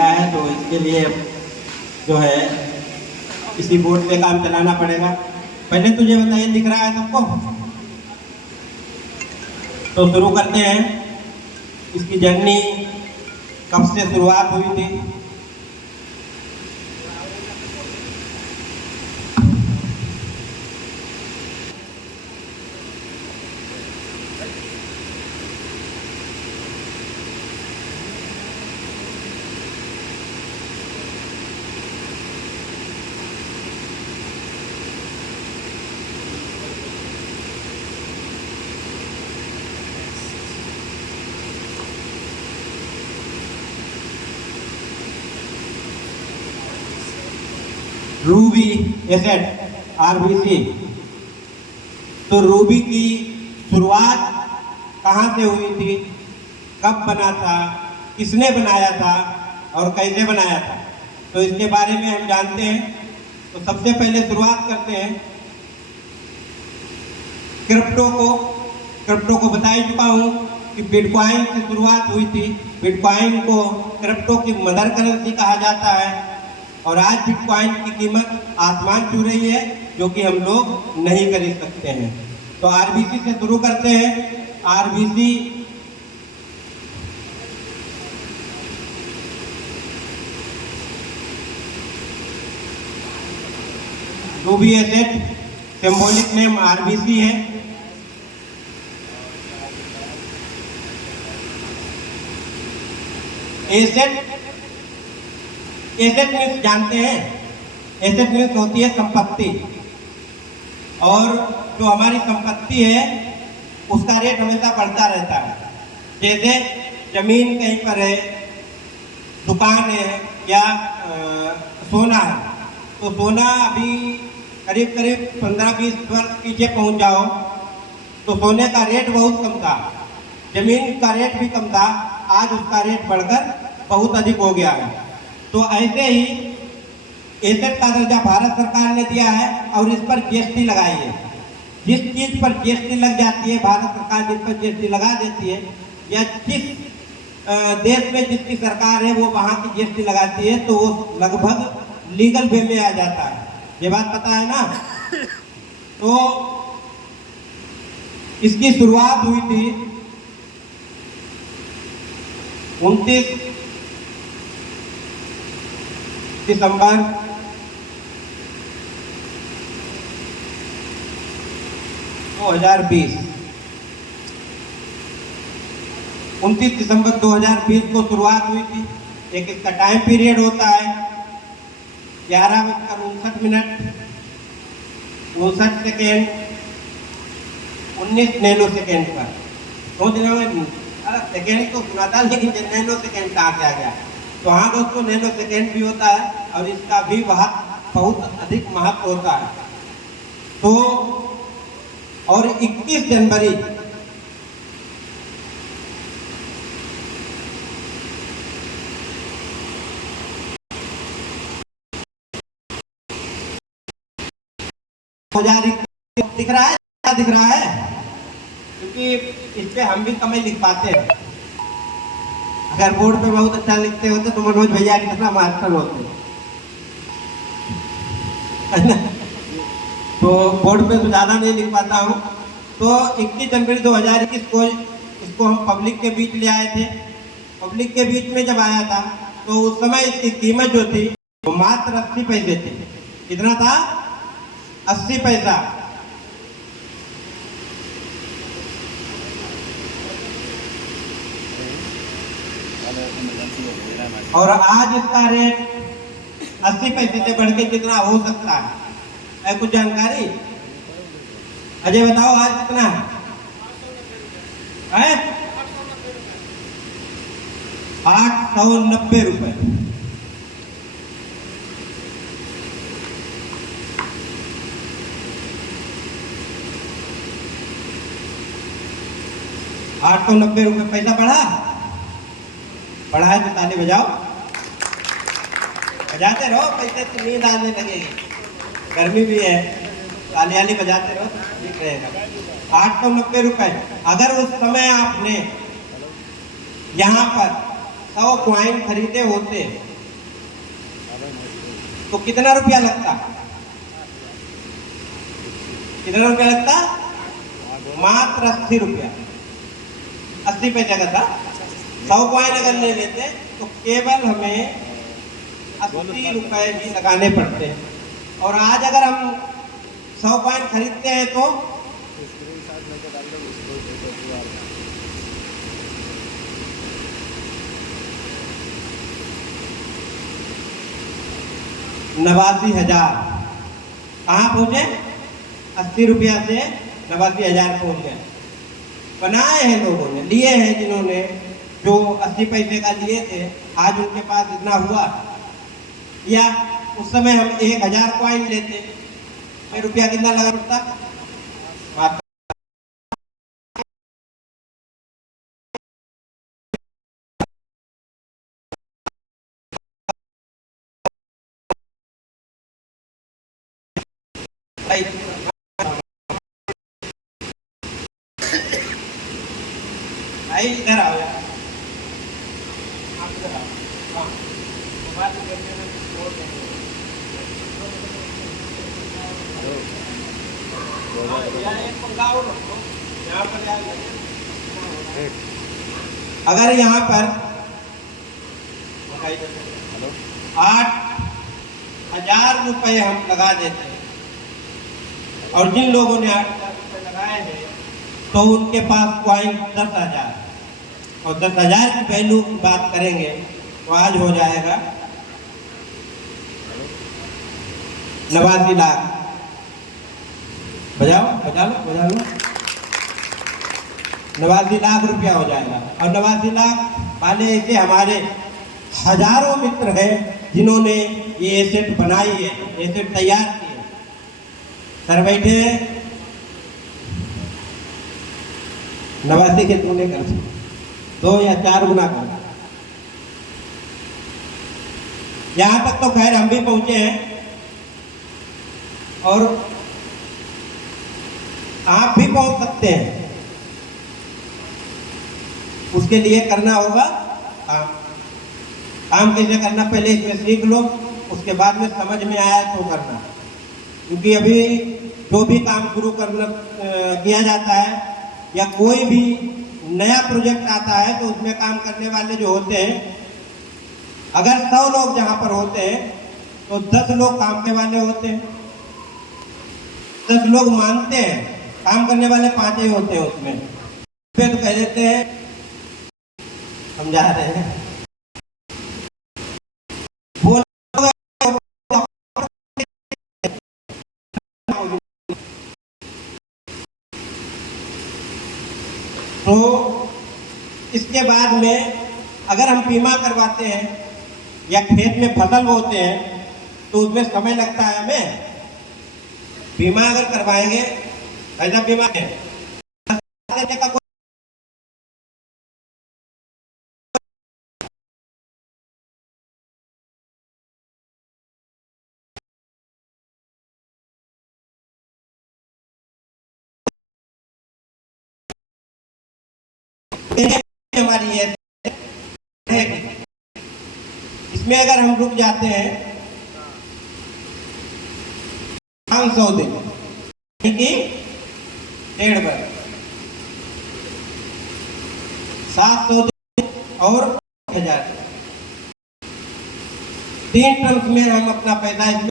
क्या है, तो इसके लिए जो है किसी बोर्ड पे काम चलाना पड़ेगा। पहले तुझे बताइए, दिख रहा है सबको? तो शुरू करते हैं। इसकी जर्नी कब से शुरुआत हुई थी? Ruby asset RBC. तो रूबी की शुरुआत कहाँ से हुई थी, कब बना था, किसने बनाया था और कैसे बनाया था, तो इसके बारे में हम जानते हैं। तो सबसे पहले शुरुआत करते हैं क्रिप्टो को बता ही चुका हूँ कि बिटकॉइन से शुरुआत हुई थी। बिटकॉइन को क्रिप्टो की मदर करेंसी कहा जाता है और आज बिटकॉइन की कीमत आसमान छू रही है, जो कि हम लोग नहीं खरीद सकते हैं। तो आरबीसी से शुरू करते हैं। RBC Ruby asset, symbolic name RBC है। एसेट मीन्स जानते हैं, एसेट मीन्स होती है संपत्ति, और जो हमारी संपत्ति है उसका रेट हमेशा बढ़ता रहता है। जैसे जमीन कहीं पर है, दुकान है या सोना है, तो सोना अभी करीब करीब 15-20 वर्ष पीछे पहुंच जाओ तो सोने का रेट बहुत कम था, जमीन का रेट भी कम था, आज उसका रेट बढ़कर बहुत अधिक हो गया है। तो ऐसे ही एसेट का दर्जा भारत सरकार ने दिया है और इस पर जीएसटी लगाई है। जिस चीज पर जीएसटी लग जाती है, भारत सरकार जिस पर जीएसटी लगा देती है, या जिस देश में जिसकी सरकार है वो वहाँ की जीएसटी लगाती है, तो वो लगभग लीगल वे में आ जाता है। ये बात पता है ना? तो इसकी शुरुआत हुई थी 29 दिसंबर 2020। 29 दिसंबर 2020 को शुरुआत हुई थी। एक इसका टाइम पीरियड होता है 11:59 59 सेकेंड 19 नैनो सेकेंड पर। सोच रहे हो सेकेंड तो सुना था, लेकिन नैनो सेकेंड कहाँ से आ गया? तो हाँ दोस्तों, नैनो सेकेंड भी होता है और इसका भी बहुत अधिक महत्व होता है। तो और 21 जनवरी 2021 दिख रहा है, क्या दिख रहा है? क्योंकि इस पे हम भी कम ही लिख पाते हैं। अगर बोर्ड पे बहुत अच्छा लिखते होते तो मनोज भैया कितना मास्टर होते। तो बोर्ड पे तो ज़्यादा नहीं लिख पाता हूँ। तो 21 जनवरी 2021 को इसको हम पब्लिक के बीच ले आए थे। पब्लिक के बीच में जब आया था तो उस समय इसकी कीमत जो थी वो मात्र 80 पैसे थी। कितना था? 80 पैसा। और आज इसका रेट 80 पैसे से बढ़ के कितना हो सकता है? कुछ जानकारी अजय बताओ, आज कितना है? 890 रुपए। ₹890 पैसा बढ़ा है तो ताली बजाओ, बजाते रहो, पैसे से नींद आने लगेगी, गर्मी भी है, ताली बजाते रहो, ठीक रहेगा। 890 रुपए। अगर उस समय आपने यहाँ पर 100 कॉइन खरीदे होते तो कितना रुपया लगता? कितना रुपया लगता? मात्र 80 रुपया, 80 पैसे का था। 100 कॉइन अगर ले लेते तो केवल हमें 80 रुपए भी लगाने पड़ते हैं। और आज अगर हम 100 कॉइन खरीदते हैं तो $89,000 कहाँ पहुंचे? 80 रुपया से 89,000 पहुंच गए। बनाए हैं लोगों ने, लिए हैं, जिन्होंने जो 80 पैसे का लिए थे आज उनके पास इतना हुआ। या उस समय हम 1,000 कॉइन लेते तो रुपया कितना लगा पड़ता? भाई इधर आओ यार, आप इधर आओ। हाँ, मोबाइल देखने में छोड़ देंगे। यार एक पंगाओ रखो, यहाँ पर जाए। अगर यहाँ पर 8,000 रुपए हम लगा देते हैं और जिन लोगों ने 8,000 रुपए लगाए हैं तो उनके पास कॉइन 10,000 और 10,000 की वैल्यू की बात करेंगे तो आज हो जाएगा 89 लाख। बजाओ बजा लो बजा लो। 89 लाख रुपया हो जाएगा। और 89 लाख वाले ऐसे हमारे हजारों मित्र हैं जिन्होंने ये एसेट बनाई है, एसेट तैयार की है। सर बैठे हैं, 89 के दूने कर 2 या 4 गुना कर। यहाँ तक तो खैर हम भी पहुंचे हैं और आप भी पहुंच सकते हैं। उसके लिए करना होगा काम। काम कैसे करना पहले इसमें सीख लो, उसके बाद में समझ में आया तो करना। क्योंकि अभी जो भी काम शुरू करना किया जाता है या कोई भी नया प्रोजेक्ट आता है तो उसमें काम करने वाले जो होते हैं, अगर 100 लोग जहाँ पर होते हैं तो 10 लोग काम करने वाले होते हैं, 10 लोग मानते हैं, काम करने वाले 5 ही होते हैं उसमें। फिर तो कह देते हैं समझा रहे हैं। तो इसके बाद में अगर हम बीमा करवाते हैं या खेत में फसल बोते हैं तो उसमें समय लगता है हमें। बीमा अगर करवाएंगे, ऐसा बीमा है का हमारी है। इसमें अगर हम रुक जाते हैं 500 दिन कि 1.5 बार 700 दिन और 1,000, 3 टर्म्स में हम अपना पैसा इसमें